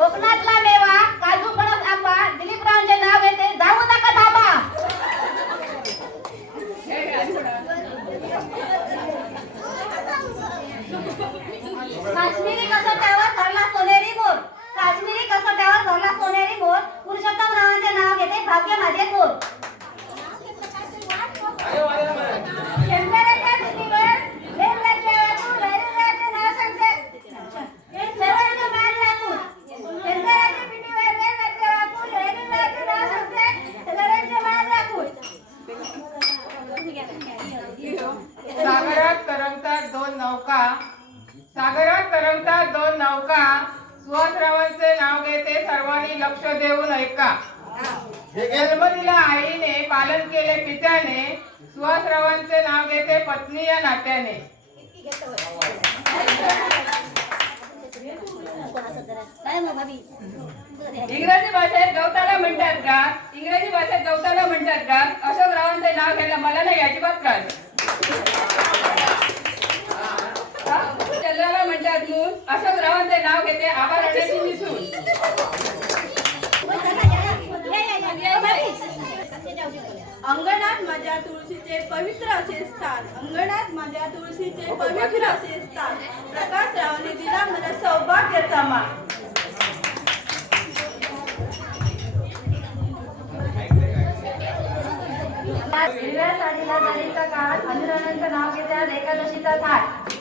कोकणातला मेवा काजू पडत आपा दिलीपरावांचे नाव येते. जाऊ नका थांबा. काश्मीरी कसं सागरात तरंगतात दोन नौका. सागरात तरंगतात दोन नौका. सुहासरावांचे नाव घेते सर्वांनी लक्ष देऊन ऐका. जन्म दिला आईने पालन केले पित्याने. सुहासरावांचे नाव घेते पत्नी या नात्याने. इंग्रजी भाषेत गवताला म्हणतात का? इंग्रजी भाषेत गवताला म्हणतात का? अशोक रावांचे नाव घ्यायला मला नाही अजिबात काय चंद्राला म्हणतात मूल अशोक रावांचे नाव घेते आभार अंगणात माझ्या तुळशीचे पवित्र असे स्थान. अंगणात माझ्या तुळशीचे पवित्र असे स्थान. प्रकाश रावने दिला मला सौभाग्याचा मान. हिरव्या साडीला काळ अनुराणांचं नाव घेत्या एकादशीचा थाट